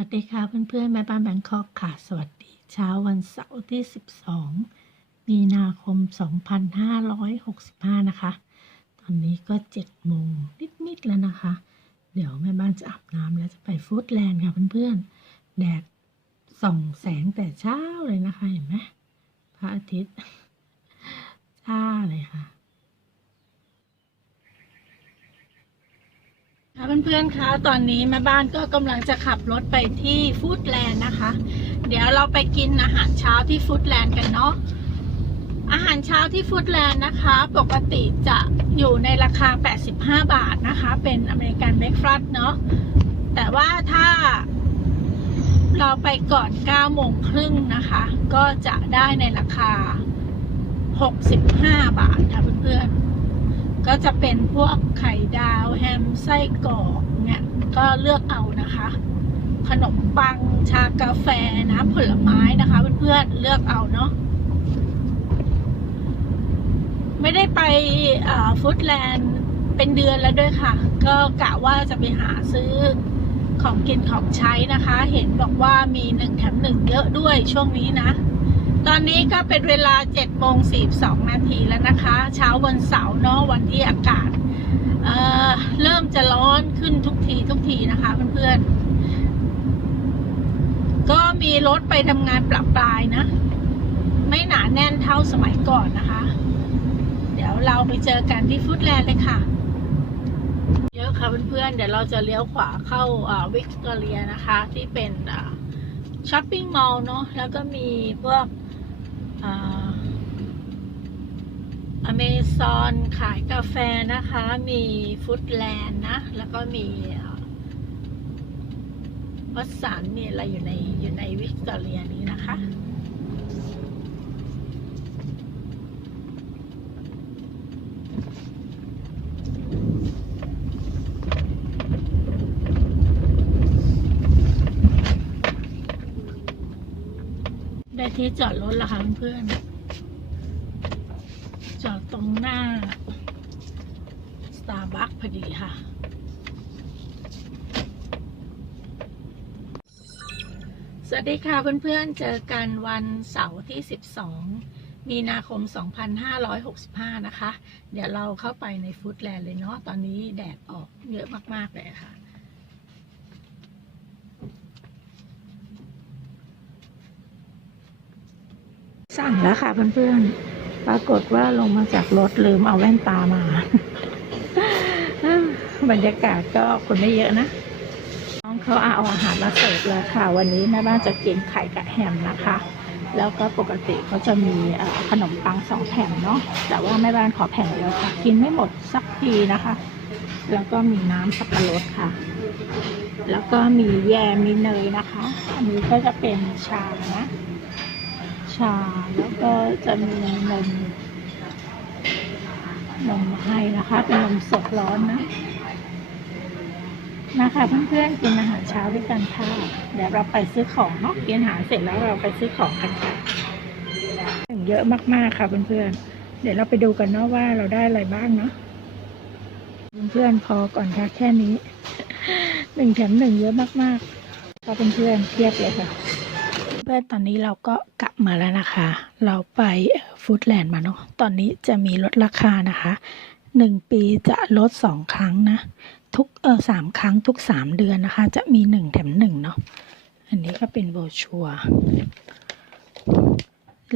วัสดีค่ะเพื่อนๆแม่บ้านแบงคอกค่ะ สวัสดีเช้าวันเสาร์ที่ 12 มีนาคม 2565 นะคะ ตอนนี้ก็ 7 โมงนิด ๆ แล้วนะคะ เดี๋ยวแม่บ้านจะอาบน้ำแล้วจะไปฟู้ดแลนด์ค่ะเพื่อนๆ แดดส่องแสงแต่เช้าเลยนะคะ เห็นไหมพระอาทิตย์จ้าเลยค่ะ ค่ะเพื่อนๆ คะ ตอนนี้แม่บ้านก็กำลังจะขับรถไปที่ฟู้ดแลนด์นะคะ เดี๋ยวเราไปกินอาหารเช้าที่ฟู้ดแลนด์กันเนาะ อาหารเช้าที่ฟู้ดแลนด์นะคะ ปกติจะอยู่ในราคา 85 บาทนะคะ เป็นอเมริกันเบรกฟาสต์เนาะ แต่ว่าถ้าเราไปก่อน 9 โมงครึ่งนะคะ ก็จะได้ในราคา 65 บาทค่ะเพื่อนๆ ก็จะเป็นพวกไข่ดาว ไส้กรอกเนี่ยก็เลือกเอานะคะ ขนมปังชากาแฟน้ำผลไม้นะคะเพื่อนๆเลือกเอาเนาะไม่ได้ไปฟู้ดแลนด์เป็นเดือนแล้วด้วยค่ะ ก็กะว่าจะไปหาซื้อของกินของใช้นะคะ เห็นบอกว่ามีหนึ่งแถมหนึ่งเยอะด้วยช่วงนี้นะ ตอนนี้ก็เป็นเวลา7โมง42นาทีแล้วนะคะ เช้าวันเสาร์เนาะวันที่อากาศ เเริ่มจะร้อนขึ้นทุกทีทุกทีนะคะเพื่อนๆ ก็มีรถไปทำงานปรับปลายนะ ไม่หนาแน่นเท่าสมัยก่อนนะคะ เดี๋ยวเราไปเจอกันที่ฟุตแลนด์เลยค่ะ เยอะค่ะเพื่อนๆ เดี๋ยวเราจะเลี้ยวขวาเข้าวิกตอเรียนะคะ ที่เป็นช้อปปิ้งมอลล์เนาะแล้วก็มีพวกอ อเมซอนขายกาแฟนะคะ มีฟู้ดแลนด์นะ แล้วก็มีวัดสันมีอะไรอยู่ในอยู่ในวิกตอเรียนี้นะคะได้ที่จอดรถแล้วค่ะเพื่อนๆ จอดตรงหน้า Starbucks พอดีค่ะ สวัสดีค่ะเพื่อนๆ เจอกันวันเสาร์ที่ 12 มีนาคม 2565 นะคะ เดี๋ยวเราเข้าไปในฟู้ดแลนด์เลยเนาะ ตอนนี้แดดออกเยอะมากๆเลยค่ะสั่งแล้วค่ะเพื่อนๆ ปรากฏว่าลงมาจากรถลืมเอาแว่นตามา บรรยากาศก็คนไม่เยอะนะน้องเขาเอาอาหารมาเสิร์ฟแล้วค่ะ วันนี้แม่บ้านจะกินไข่กับแฮมนะคะ แล้วก็ปกติเขาจะมีขนมปังสองแผ่นเนาะแต่ว่าแม่บ้านขอแผ่นเดียวค่ะ กินไม่หมดสักทีนะคะ แล้วก็มีน้ำสับปะรดค่ะ แล้วก็มีแยมมีเนยนะคะ อันนี้ก็จะเป็นชานะ ชาแล้วก็จะมีนมนมให้นะคะ เป็นนมสดร้อนนะนะคะเพื่อนๆกินอาหารเช้าด้วยกันค่ะเดี๋ยวเราไปซื้อของเนาะกินอาหารเสร็จแล้วเราไปซื้อของกันค่ะเยอะมากๆค่ะเพื่อนๆเดี๋ยวเราไปดูกันเนาะว่าเราได้อะไรบ้างเนาะเพื่อนๆพอก่อนค่ะแค่นี้หนึ่งแถมหนึ่งเยอะมากๆค่ะเพื่อนๆเทียบเลยค่ะ พื่อนตอนนี้เราก็กลับมาแล้วนะคะ เราไปฟู้ดแลนด์มาเนาะ ตอนนี้จะมีลดราคานะคะหนึ่งปีจะลดสองครั้งนะ ทุกเออสามครั้งทุกสามเดือนนะคะ จะมีหนึ่งแถมหนึ่งเนาะ อันนี้ก็เป็นโบชัว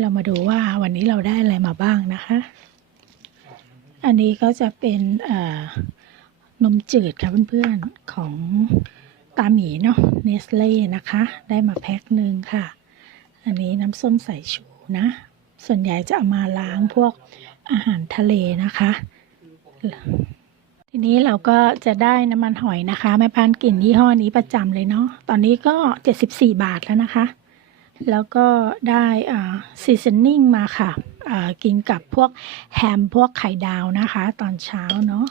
เรามาดูว่าวันนี้เราได้อะไรมาบ้างนะคะ อันนี้ก็จะเป็นนมจืดค่ะเพื่อนๆ ของตาหมีเนาะเนสเล่นะคะ ได้มาแพ็คหนึ่งค่ะ อันนี้น้ำส้มสายชูนะ ส่วนใหญ่จะเอามาล้างพวกอาหารทะเลนะคะ ทีนี้เราก็จะได้น้ำมันหอยนะคะ แม่พานกลิ่นยี่ห้อนี้ประจำเลยเนาะ ตอนนี้ก็ 74 บาทแล้วนะคะ แล้วก็ได้อ่าซีซันนิ่งมาค่ะ กินกับพวกแฮมพวกไข่ดาวนะคะ ตอนเช้าเนาะ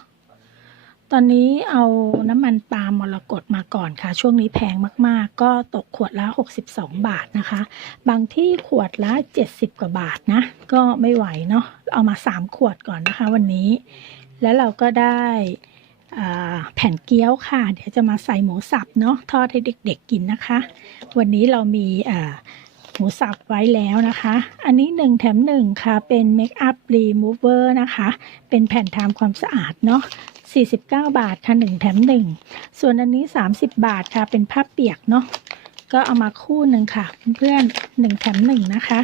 ตอนนี้เอาน้ำมันปาล์มมรกตมาก่อนค่ะ ช่วงนี้แพงมากๆ ก็ตกขวดละ 62 บาทนะคะ บางที่ขวดละ 70 กว่าบาทนะ ก็ไม่ไหวเนาะเอามา 3 ขวดก่อนนะคะวันนี้ แล้วเราก็ได้แผ่นเกี๊ยวค่ะ เดี๋ยวจะมาใส่หมูสับเนาะทอดให้เด็กๆกินนะคะ วันนี้เรามีา หมูสับไว้แล้วนะคะ อันนี้ 1 แถม 1 ค่ะ เป็นเมคอัพรีมูเวอร์นะคะ เป็นแผ่นทำความสะอาดเนาะ49 บาทค่ะ 1 แถม 1 ส่วนอันนี้ 30 บาทค่ะ เป็นผ้าเปียกเนาะ ก็เอามาคู่หนึ่งค่ะ เพื่อนๆ1แถม 1 นะคะ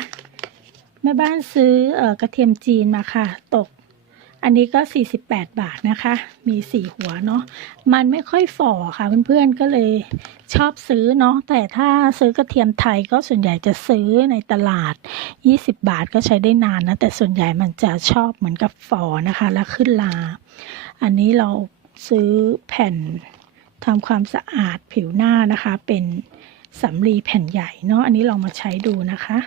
แม่บ้านซื้อเออกระเทียมจีนมาค่ะ ตก อันนี้ก็ 48 บาทนะคะ มี4หัวเนาะ มันไม่ค่อยฝ่อค่ะเพื่อนๆ ก็เลยชอบซื้อเนาะ แต่ถ้าซื้อกระเทียมไทยก็ส่วนใหญ่จะซื้อในตลาด 20 บาทก็ใช้ได้นานนะ แต่ส่วนใหญ่มันจะชอบเหมือนกับฝ่อนะคะ แล้วขึ้นลา อันนี้เราซื้อแผ่นทำความสะอาดผิวหน้านะคะ เป็นสำลีแผ่นใหญ่เนาะ อันนี้ลองมาใช้ดูนะคะ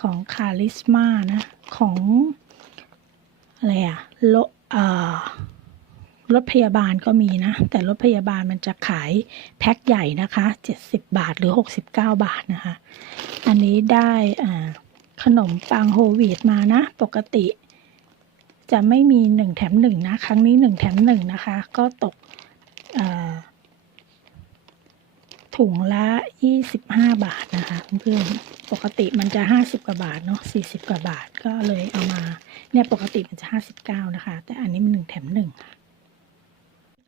ของคาริสมานะ ของ อะไรอะรถอ่ารถพยาบาลก็มีนะ แต่รถพยาบาลมันจะขายแพ็คใหญ่นะคะ 70 บาทหรือ 69 บาทนะคะ อันนี้ได้ขนมปังโฮลวีตมานะ ปกติจะไม่มี 1 แถม 1 นะ ครั้งนี้ 1 แถม 1 นะคะ ก็ตกอ ถุงละ25บาทนะคะเพื่อนๆปกติมันจะ50กว่าบาทเนาะ40กว่าบาทก็เลยเอามาเนี่ยปกติมันจะ59นะคะ แต่อันนี้มัน1แถม1ค่ะ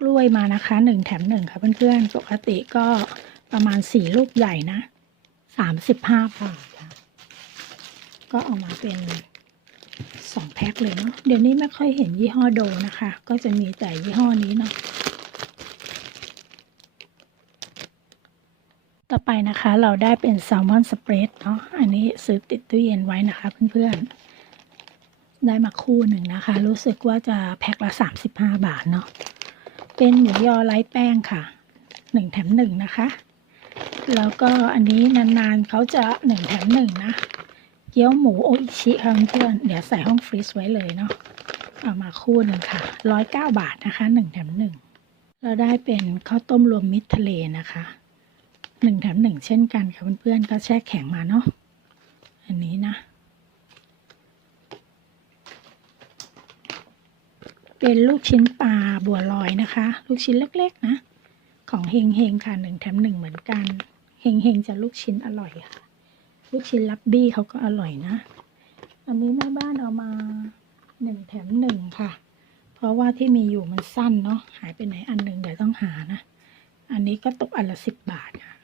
กล้วยมานะคะ1แถม1ค่ะเพื่อนๆปกติก็ประมาณ4ลูกใหญ่นะ35บาทค่ะก็เอามาเป็น2แพ็คเลยเนาะเดี๋ยวนี้ไม่ค่อยเห็นยี่ห้อโดนะคะ ก็จะมีแต่ยี่ห้อนี้เนาะ ต่อไปนะคะเราได้เป็นแซลมอนสเปรดเนาะอันนี้ซื้อติดตู้เย็นไว้นะคะเพื่อนๆ ได้มาคู่หนึ่งนะคะ รู้สึกว่าจะแพ็คละ 35 บาทเนาะเป็นหมูยอไร้แป้งค่ะ1แถม1นะคะ แล้วก็อันนี้นานๆเขาจะ1แถม1นะเกี๊ยวหมูโออิชิค่ะเพื่อนๆเดี๋ยวใส่ห้องฟรีซไว้เลยเนาะเอามาคู่หนึ่งค่ะ109บาทนะคะ1แถม1เราได้เป็นข้าวต้มรวมมิตรทะเลนะคะ หนึ่งแถมหนึ่งเช่นกันค่ะเพื่อนๆก็แช่แข็งมาเนาะอันนี้นะ เป็นลูกชิ้นปลาบัวลอยนะคะ ลูกชิ้นเล็กๆนะ ของเฮงเฮงค่ะหนึ่งแถมหนึ่งเหมือนกันเฮงเฮงจะลูกชิ้นอร่อยค่ะ ลูกชิ้นลับบี้เขาก็อร่อยนะ อันนี้แม่บ้านเอามาหนึ่งแถมหนึ่งค่ะ เพราะว่าที่มีอยู่มันสั้นเนาะหายไปไหนอันหนึ่งเดี๋ยวต้องหานะ อันนี้ก็ตกอันละสิบบาทค่ะ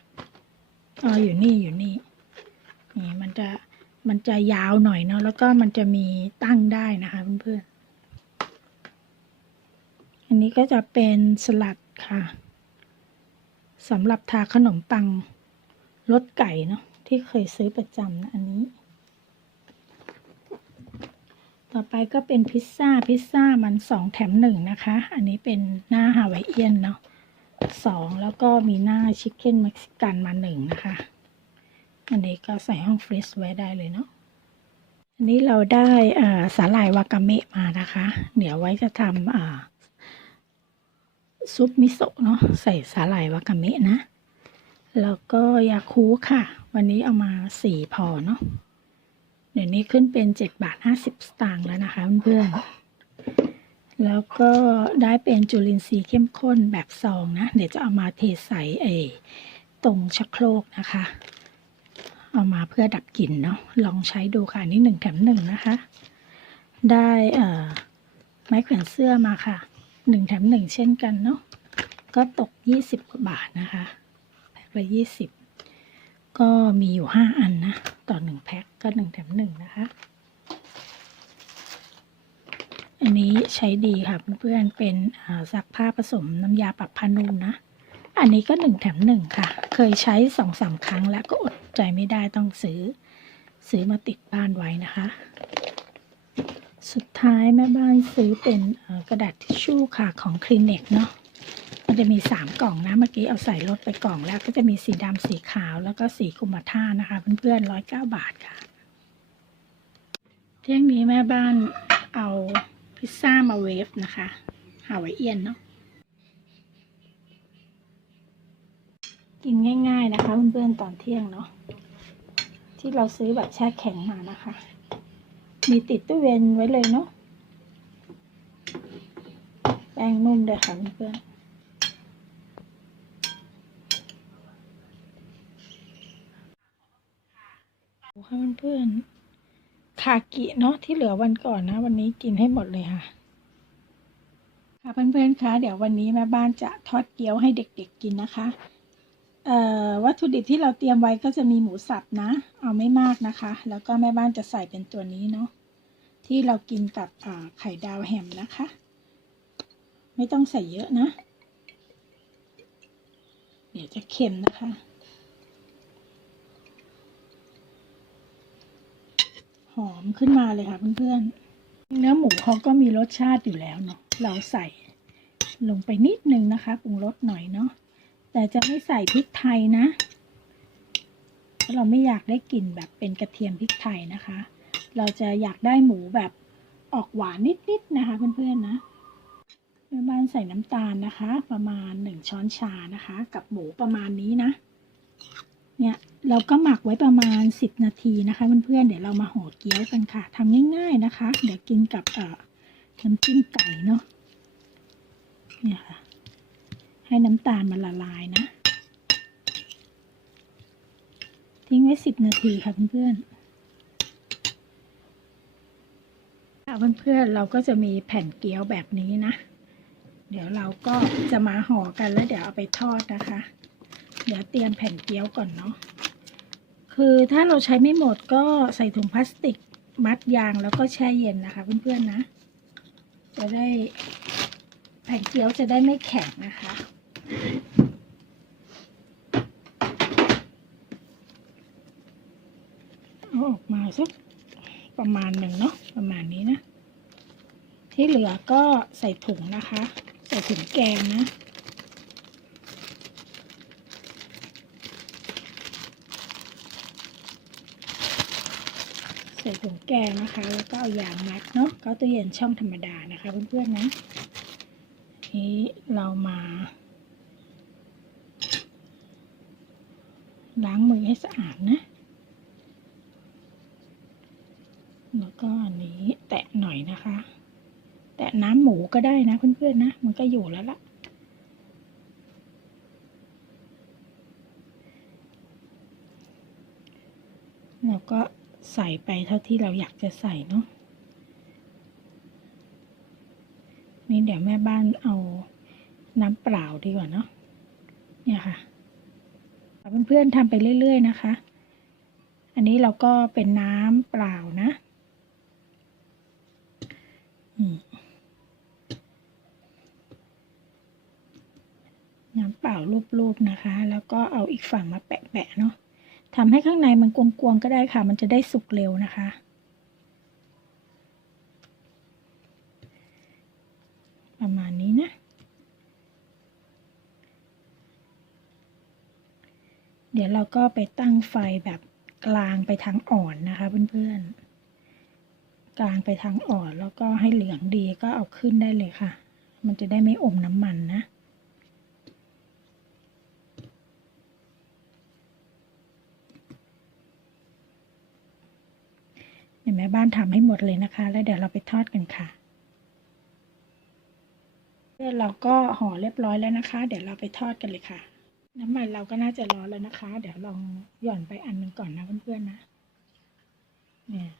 อ๋ออยู่นี่อยู่นี่นี่มันจะมันจะยาวหน่อยเนาะแล้วก็มันจะมีตั้งได้นะคะเพื่อนๆอันนี้ก็จะเป็นสลัดค่ะสำหรับทาขนมปังรสไก่เนาะที่เคยซื้อประจำนะอันนี้ ต่อไปก็เป็นพิซซ่าพิซซ่ามันสองแถมหนึ่งนะคะ อันนี้เป็นหน้าฮาวายเอียนเนาะ สองแล้วก็มีหน้าชิคเก้นเม็กซิกันมาหนึ่งนะคะ อันนี้ก็ใส่ห้องฟรีซไว้ได้เลยเนาะอันนี้เราได้อ่าสาหร่ายวากาเมะมานะคะ เดี๋ยวไว้จะทำอ่าซุปมิโซะเนาะใส่สาหร่ายวากาเมะนะ แล้วก็ยาคูค่ะ วันนี้เอามาสี่พอเนาะเดี๋ยวนี้ขึ้นเป็นเจ็ดบาทห้าสิบสตางค์แล้วนะคะเพื่อนๆ แล้วก็ได้เป็นจุลินทรีย์เข้มข้นแบบซองนะ เดี๋ยวจะเอามาเทใส่เอตรงชักโครกนะคะ เอามาเพื่อดับกลิ่นเนาะลองใช้ดูค่ะนี่หนึ่งแถมหนึ่งนะคะ ได้อ่ไม้แขวนเสื้อมาค่ะหนึ่งแถมหนึ่งเช่นกันเนาะก็ตกยี่สิบกว่าบาทนะคะแพ็คละยี่สิบก็มีอยู่ห้าอันนะ ต่อหนึ่งแพ็คก็หนึ่งแถมหนึ่งนะคะ อันนี้ใช้ดีค่ะเพื่อนๆเป็นซักผ้าผสมน้ำยาปรับผ้านุ่มนะ อันนี้ก็หนึ่งแถมหนึ่งค่ะ เคยใช้สองสามครั้งแล้วก็อดใจไม่ได้ต้องซื้อ ซื้อมาติดบ้านไว้นะคะ สุดท้ายแม่บ้านซื้อเป็นกระดาษทิชชู่ค่ะของคลินิกเนาะมันจะมีสามกล่องนะ เมื่อกี้เอาใส่รถไปกล่องแล้วก็จะมีสีดำสีขาวแล้วก็สีกุมภท่านะคะ เพื่อนๆร้อยเก้าบาทค่ะ เที่ยงนี้แม่บ้านเอา พิซซ่ามาเวฟนะคะฮาไวายเอียนเนาะกินง่าย ๆนะคะเพื่อนๆตอนเที่ยงเนาะที่เราซื้อแบบแช่แข็งมานะคะ มีติดตู้เย็นไว้เลยเนาะแป้งนุ่มด้วยค่ะเพื่อนๆดูค่ะเพื่อนๆ คากิเนาะที่เหลือวันก่อนนะ วันนี้กินให้หมดเลยค่ะ ค่ะเพื่อนๆคะเดี๋ยววันนี้แม่บ้านจะทอดเกี๊ยวให้เด็กๆกินนะคะวัตถุดิบที่เราเตรียมไว้ก็จะมีหมูสับนะ เอาไม่มากนะคะ แล้วก็แม่บ้านจะใส่เป็นตัวนี้เนาะที่เรากินกับไข่ดาวแฮมนะคะ ไม่ต้องใส่เยอะนะ เดี๋ยวจะเค็มนะคะ อมขึ้นมาเลยค่ะเพื่อนๆ เนื้อหมูเขาก็มีรสชาติอยู่แล้วเนาะ เราใส่ลงไปนิดนึงนะคะปรุงรสหน่อยเนาะ แต่จะไม่ใส่พริกไทยนะเพราะเราไม่อยากได้กลิ่นแบบเป็นกระเทียมพริกไทยนะคะ เราจะอยากได้หมูแบบออกหวานนิดๆนะคะเพื่อนๆนะแม่บ้านใส่น้ำตาลนะคะ ประมาณหนึ่งช้อนชานะคะ กับหมูประมาณนี้นะ เนี่ยเราก็หมักไว้ประมาณสิบนาทีนะคะเพื่อนๆเดี๋ยวเรามาห่อเกี๊ยวกันค่ะทำง่าย ๆนะคะ เดี๋ยวกินกับเอ่อน้ำจิ้มไก่เนาะเนี่ยค่ะ ให้น้ำตาลมันละลายนะ ทิ้งไว้สิบนาทีค่ะเพื่อนๆค่ะเพื่อนๆเราก็จะมีแผ่นเกี๊ยวแบบนี้นะ เดี๋ยวเราก็จะมาห่อกันแล้วเดี๋ยวเอาไปทอดนะคะ เดี๋ยวเตรียมแผ่นเกี๊ยวก่อนเนาะ คือถ้าเราใช้ไม่หมดก็ใส่ถุงพลาสติกมัดยางแล้วก็แช่เย็นนะคะเพื่อนๆนะ จะได้แผ่นเกี๊ยวจะได้ไม่แข็งนะคะ เอาออกมาสักประมาณหนึ่งเนาะประมาณนี้นะ ที่เหลือก็ใส่ถุงนะคะ ใส่ถุงแกงนะ ใส่ถุงแกงนะคะ แล้วก็เอายางมัดเนาะก็ตู้เย็นช่องธรรมดานะคะเพื่อนๆนะนี้เรามา ล้างมือให้สะอาดนะ แล้วก็อันนี้แตะหน่อยนะคะ แตะน้ำหมูก็ได้นะเพื่อนๆนะ มันก็อยู่แล้วละเราก็ ใส่ไปเท่าที่เราอยากจะใส่เนาะนี่เดี๋ยวแม่บ้านเอาน้ำเปล่าดีกว่าเนาะเนี่ยค่ะเพื่อนๆทำไปเรื่อย ๆ นะคะ อันนี้เราก็เป็นน้ำเปล่านะน้ำเปล่ารูปๆนะคะ แล้วก็เอาอีกฝั่งมาแปะๆเนาะ ทำให้ข้างในมันกวงๆก็ได้ค่ะ มันจะได้สุกเร็วนะคะ ประมาณนี้นะ เดี๋ยวเราก็ไปตั้งไฟแบบกลางไปทางอ่อนนะคะเพื่อนๆ กลางไปทางอ่อนแล้วก็ให้เหลืองดีก็เอาขึ้นได้เลยค่ะ มันจะได้ไม่อมน้ำมันนะ เดี๋ยว แม่บ้านทำให้หมดเลยนะคะ แล้วเดี๋ยวเราไปทอดกันค่ะเราก็ห่อเรียบร้อยแล้วนะคะ เดี๋ยวเราไปทอดกันเลยค่ะ น้ำมันเราก็น่าจะร้อนแล้วนะคะ เดี๋ยวลองหย่อนไปอันหนึ่งก่อนนะเพื่อนๆนะเนี่ย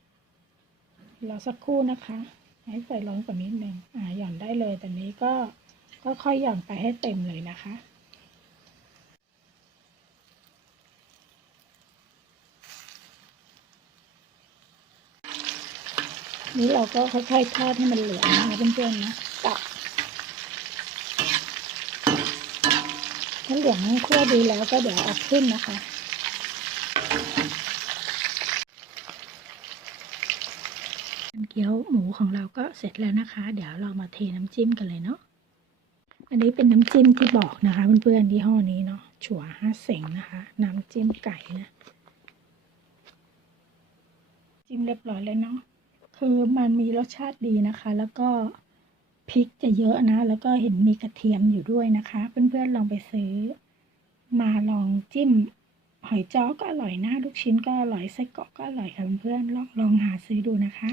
รอสักครู่นะคะ ให้ไฟร้อนกว่านิดนึงอ่าหย่อนได้เลยแต่นี้ก็ก็ค่อยหย่อนไปให้เต็มเลยนะคะ นี่เราก็ค่อยๆทอดให้มันเหลืองนะเพื่อนๆนะตักถ้าเหลืองคั่วดีแล้วก็เดี๋ยวเอาขึ้นนะคะน้ำเกี๊ยวหมูของเราก็เสร็จแล้วนะคะ เดี๋ยวเรามาเทน้ำจิ้มกันเลยเนาะอันนี้เป็นน้ำจิ้มที่บอกนะคะเพื่อนๆยี่ห้อนี้เนาะฉัวห้าเสงนะคะ น้ำจิ้มไก่นะ จิ้มเรียบร้อยแล้วเนาะ คือมันมีรสชาติดีนะคะ แล้วก็พริกจะเยอะนะ แล้วก็เห็นมีกระเทียมอยู่ด้วยนะคะ เพื่อนๆลองไปซื้อ มาลองจิ้ม หอยจ้อก็อร่อยนะลูกชิ้นก็อร่อยไส้กรอกก็อร่อยค่ะเพื่อนๆลองลองหาซื้อดูนะคะ